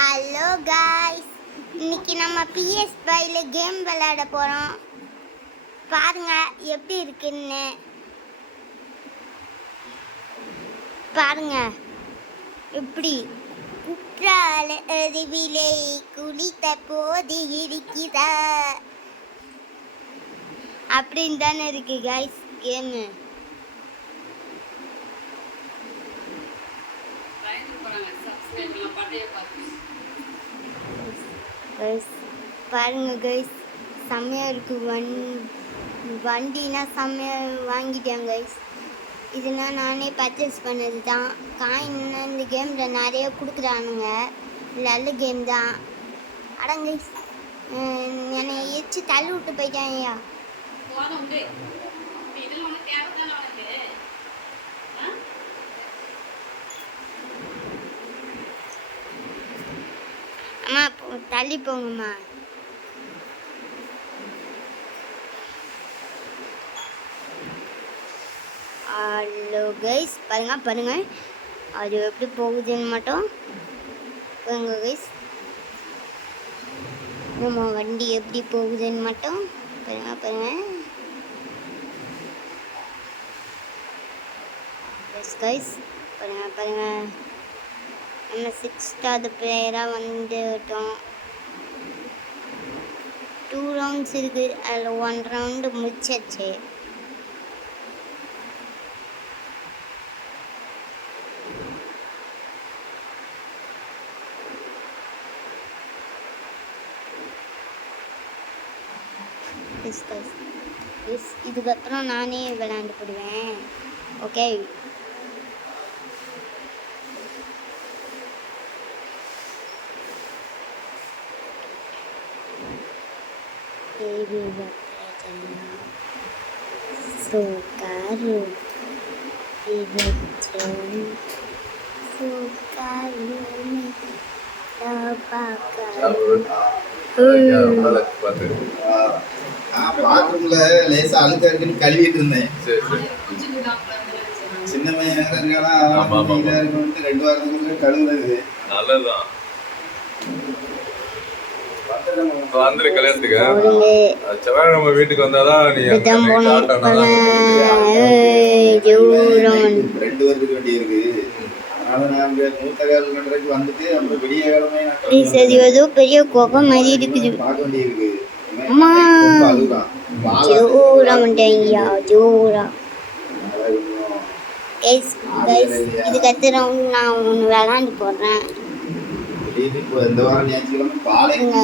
Hello guys, இன்னைக்கு நம்ம PS5ல game விளையாட போறோம். பாருங்க எப்படி இருக்குன்னு. பாருங்க எப்படி குற்றால அருவிலே குளித்த போது இருக்குதா அப்படின்னு தானே இருக்கு காய்ஸ் கேமு. பாருங்க கைஸ், செம்மையாக இருக்குது. வண்டினா செம்மையாக வாங்கிட்டேன் கைஸ். இதுனா நானே பர்ச்சேஸ் பண்ணது தான். காயின்னா இந்த கேமில் நிறைய கொடுக்குறானுங்க. நல்ல கேம் தான். அடங்க கைஸ், என்னை எச்சு தள்ளி விட்டு போயிட்டாங்கய்யா. அம்மா தள்ளி போங்கம்மா. ஹலோ கைஸ், பாருங்க அது எப்படி போகுதுன்னு மட்டும் பாருங்க கைஸ். நம்ம வண்டி எப்படி போகுதுன்னு மட்டும் பாருங்க எஸ் கைஸ், பாருங்க நம்ம 6th பிளேயராக வந்துட்டோம். 2 ரவுண்ட்ஸ் இருக்குது. அதில் 1 ரவுண்டு முடிச்சாச்சு. இதுக்கப்புறம் நானே விளையாண்டு போடுவேன். ஓகே, பாத்ரூம்ல லேசா அழுக்கா இருக்குன்னு கழுவிட்டு இருந்தேன். சின்ன பையன் இருக்கானா, 2 வாரத்துக்கு கழுவுறது நல்லதுதான். வந்துரு கல்யாணத்துக்கு செவ்வாய் நம்ம வீட்டுக்கு வந்தாதான் நீ 2 வருதுக்கு வேண்டி இருக்கு. பெரிய கோபம் மாதிரி இருக்குது. அம்மா இதுக்கடுத்து ரவுண்ட் நான் ஒன்று விளாண்டு போடுறேன். இந்த வாரம் ஞாயிற்றுக்கிழமை காலையில